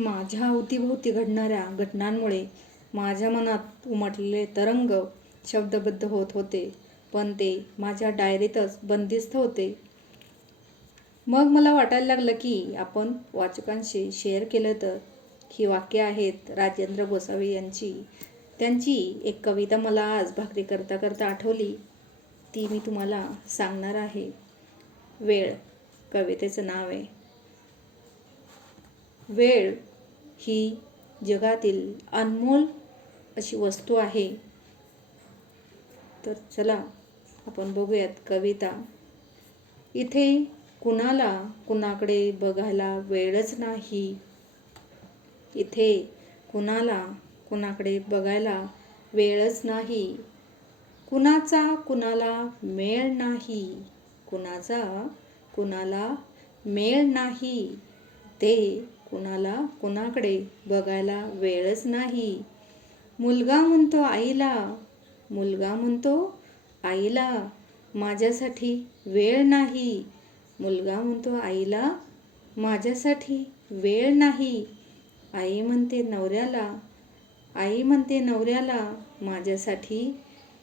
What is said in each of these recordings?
माझ्या अवतीभोवती घडणाऱ्या घटनांमुळे माझ्या मनात उमटलेले तरंग शब्दबद्ध होत होते पण ते माझ्या डायरीतच बंदिस्त होते. मग मला वाटायला लागलं की आपण वाचकांशी शेअर केलं तर ही वाक्य आहेत राजेंद्र गोसावी यांची. त्यांची एक कविता मला आज भाकरी करता करता आठवली. ती मी तुम्हाला सांगणार आहे. वेळ कवितेचं नाव आहे. वेळ ही जगातील अनमोल अशी वस्तू आहे. तर चला आपण बघूयात कविता. इथे कुणाला कुणाकडे बघायला वेळच नाही. इथे कुणाला कुणाकडे बघायला वेळच नाही. कुणाचा कुणाला मेळ नाही. कुणाचा कुणाला मेळ नाही. ते कुणाला कुणाकडे बघायला वेळच नाही. मुलगा म्हणतो आईला. मुलगा म्हणतो आईला माझ्यासाठी वेळ नाही. मुलगा म्हणतो आईला माझ्यासाठी वेळ नाही. आई म्हणते नवऱ्याला. आई म्हणते नवऱ्याला माझ्यासाठी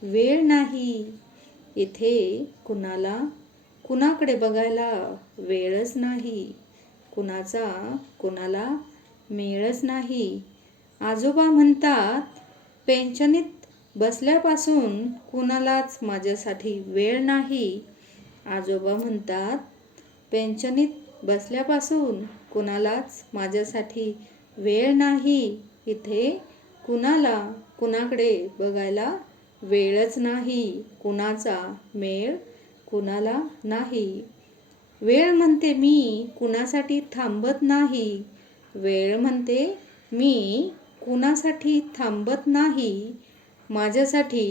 वेळ नाही. इथे कुणाला कुणाकडे बघायला वेळच नाही. कुणाचा कुणाला मेळच नाही. आजोबा म्हणतात पेन्शनीत बसल्यापासून कुणालाच माझ्यासाठी वेळ नाही. आजोबा म्हणतात पेन्शनीत बसल्यापासून कुणालाच माझ्यासाठी वेळ नाही. इथे कुणाला कुणाकडे बघायला वेळच नाही. कुणाचा मेळ कुणाला नाही. वेळ म्हणते मी कुणासाठी थांबत नाही. वेळ म्हणते मी कुणासाठी थांबत नाही. माझ्यासाठी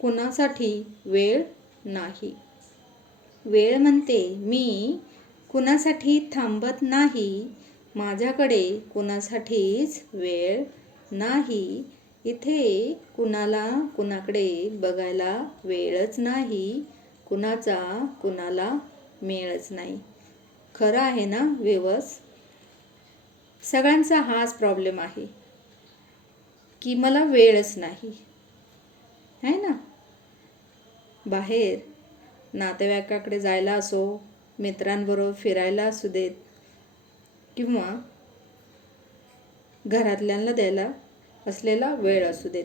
कुणासाठी वेळ नाही. वेळ म्हणते मी कुणासाठी थांबत नाही. माझ्याकडे कुणासाठीच वेळ नाही. इथे कुणाला कुणाकडे बघायला वेळच नाही. कुणाचा कुणाला मेळच नाही. खरं आहे ना वेवस सगळ्यांचा हाच प्रॉब्लेम आहे. की मला वेळच नाही. आहे ना? बाहेर नातेवाईकाकडे जायला असो मित्रांबरोबर फिरायला असू देत किंवा घरातल्यांना द्यायला असलेला वेळ असू देत.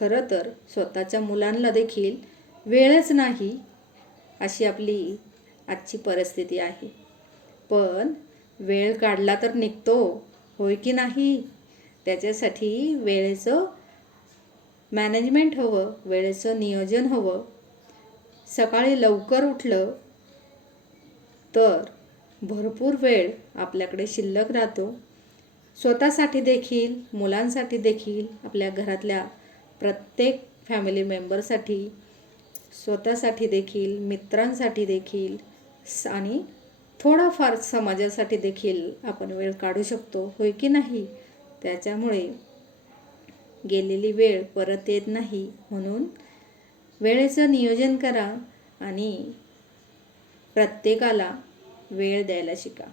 खरं तर स्वतःच्या मुलांना देखील वेळच नाही अशी आपली आजची परिस्थिती आहे. पण वेळ काढला तर निघतो होय की नाही? त्याच्यासाठी वेळेचं मॅनेजमेंट हवं वेळेचं नियोजन हवं. सकाळी लवकर उठलं तर भरपूर वेळ आपल्याकडे शिल्लक राहतो. स्वतःसाठी देखील मुलांसाठी देखील आपल्या घरातल्या प्रत्येक फॅमिली मेंबरसाठी स्वतःसाठी देखील मित्रांसाठी देखील स- आणि थोडाफार समाजासाठी देखील आपण वेळ काढू शकतो. होय की नाही? त्याच्यामुळे गेलेली वेळ परत येत नाही. म्हणून वेळेचं नियोजन करा आणि प्रत्येकाला वेळ द्यायला शिका.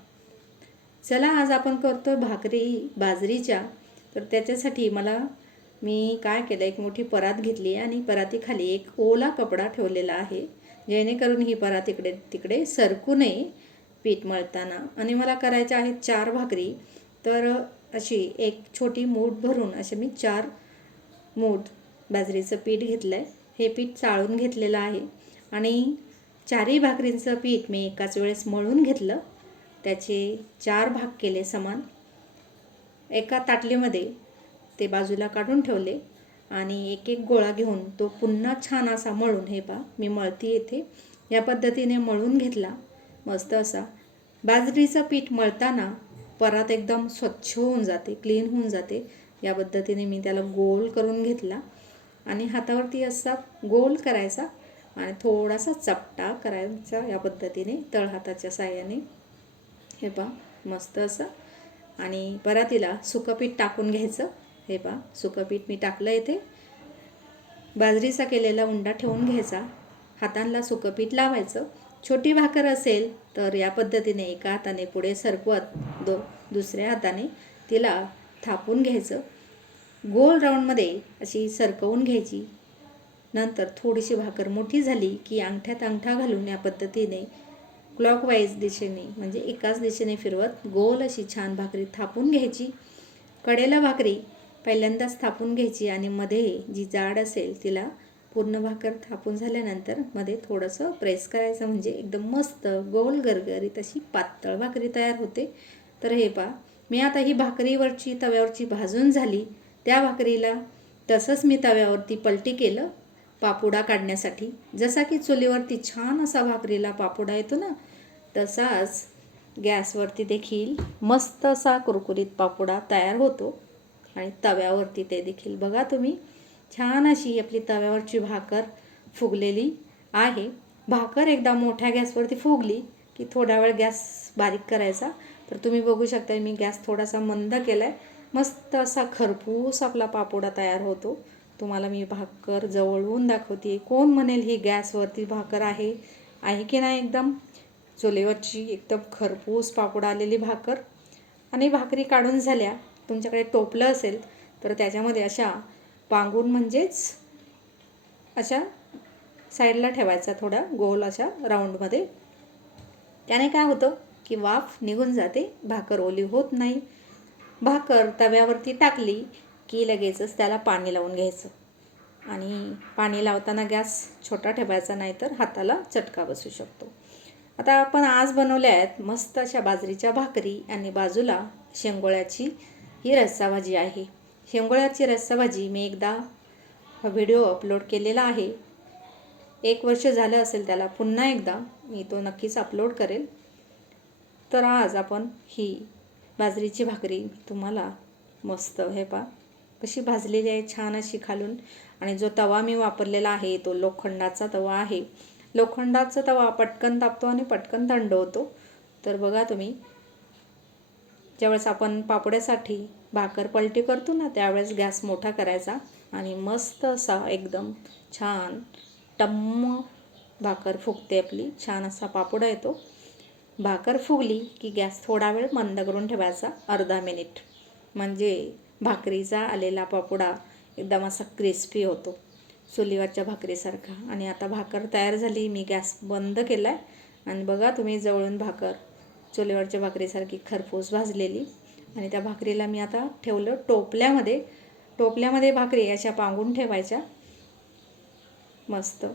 चला आज आपण करतो भाकरी बाजरीच्या. तर त्याच्यासाठी मला मी काय केलं एक मोठी परात घेतली आणि परातीखाली एक ओला कपडा ठेवलेला आहे जेणेकरून ही परात इकडे तिकडे सरकू नये पीठ मळताना. आणि मला करायच्या आहेत चार भाकरी. तर अशी एक छोटी मूठ भरून असे मी चार मूठ बाजरीचं पीठ घेतलं आहे हे पीठ चाळून घेतलेलं आहे. आणि चारही भाकरींचं पीठ मी एकाच वेळेस मळून घेतलं. त्याचे चार भाग केले समान. एका ताटलीमध्ये ते बाजूला काढून ठेवले आणि एक एक गोळा घेऊन तो पुन्हा छान असा मळून हे पा मी मळती येते या पद्धतीने मळून घेतला. मस्त असा. बाजरीचं पीठ मळताना परात एकदम स्वच्छ होऊन जाते क्लीन होऊन जाते. या पद्धतीने मी त्याला गोल करून घेतला आणि हातावरती असा गोल करायचा आणि थोडासा चपटा करायचा या पद्धतीने तळहाताच्या साह्याने. हे पा मस्त असं. आणि परातीला सुकं पीठ टाकून घ्यायचं. हे पा सुकं पीठ मी टाकलं इथे. बाजरीचा केलेला उंडा ठेवून घ्यायचा. हातांना सुकं पीठ लावायचं. छोटी भाकर असेल तर या पद्धतीने एका हाताने पुढे सरकवत दो दुसऱ्या हाताने तिला थापून घ्यायचं. गोल राऊंडमध्ये अशी सरकवून घ्यायची. नंतर थोडीशी भाकर मोठी झाली की अंगठ्यात अंगठा घालून या पद्धतीने क्लॉकवाईज दिशेने म्हणजे एकाच दिशेने फिरवत गोल अशी छान भाकरी थापून घ्यायची. कडेला भाकरी पहिल्यांदाच थापून घ्यायची आणि मध्ये जी जाड असेल तिला पूर्ण भाकर थापून झाल्यानंतरमध्ये थोडंसं प्रेस करायचं म्हणजे एकदम मस्त गोल गरगरीत अशी पातळ भाकरी तयार होते. तर हे पा मी आता ही भाकरीवरची तव्यावरची भाजून झाली. त्या भाकरीला तसंच मी तव्यावरती पलटी केलं पापुडा काढण्यासाठी. जसा की चुलीवरती छान असा भाकरीला पापुडा येतो ना तसाच गॅसवरती देखील मस्त असा कुरकुरीत पापुडा तयार होतो. आणि तव्यावरती ते देखील. बघा तुम्ही छान अशी आपली तव्यावरची भाकर फुगलेली आहे. भाकर एकदा मोठ्या गॅसवरती फुगली की थोडा वेळ गॅस बारीक करायचा. तर तुम्ही बघू शकता मी गॅस थोडासा मंद केला आहे मस्त असा खरपूस आपला पापोडा तयार होतो. तुम्हाला मी भाकर जवळून दाखवते कोण म्हणेल ही गॅसवरती भाकर आहे? आहे की नाही एकदम? चुलीवरची एकदम खरपूस पापोडा आलेली भाकर. आणि भाकरी काढून झाल्या. तुमच्याकडे टोपलं असेल तर त्याच्यामध्ये अशा पांगून म्हणजेच अशा साईडला ठेवायचा थोडा गोल अशा राऊंडमध्ये. त्याने काय होतं की वाफ निघून जाते भाकर ओली होत नाही. भाकर तव्यावरती टाकली की लगेचच त्याला पाणी लावून घ्यायचं. आणि पाणी लावताना गॅस छोटा ठेवायचा नाही तर हाताला चटका बसू शकतो. आता आपण आज बनवल्या आहेत मस्त अशा बाजरीच्या भाकरी आणि बाजूला शेंगोळ्याची ही रस्साभाजी आहे. शेंगोळ्याची रस्साभाजी मी एकदा व्हिडिओ अपलोड केलेला आहे. एक वर्ष झालं असेल त्याला पुन्हा एकदा मी तो नक्कीच अपलोड करेल. तर आज आपण ही बाजरीची भाकरी तुम्हाला मस्त हे पा कशी भाजलेली आहे छान अशी खालून. आणि जो तवा मी वापरलेला आहे तो लोखंडाचा तवा आहे. लोखंडाचा तवा पटकन तापतो आणि पटकन थंड होतो. तर बघा तुम्ही ज्यावेळेस आपण पापड्यासाठी भाकर पलटी करतो ना त्यावेळेस गॅस मोठा करायचा आणि मस्त असा एकदम छान टम्म भाकर फुगते आपली. छान असा पापडा येतो. भाकर फुगली की गॅस थोडा वेळ मंद करून ठेवायचा अर्धा मिनिट. म्हणजे भाकरीचा आलेला पापुडा एकदम असा क्रिस्पी होतो चुलीवरच्या भाकरीसारखा. आणि आता भाकर तयार झाली मी गॅस बंद केला आहे आणि बघा तुम्ही जवळून भाकर चुलीवरच्या भाकरीसारखी खरपूस भाजलेली. आणि त्या भाकरीला मी आता ठेवलं टोपल्यामध्ये. टोपल्यामध्ये भाकरी अशा पांगून ठेवायच्या. मस्त.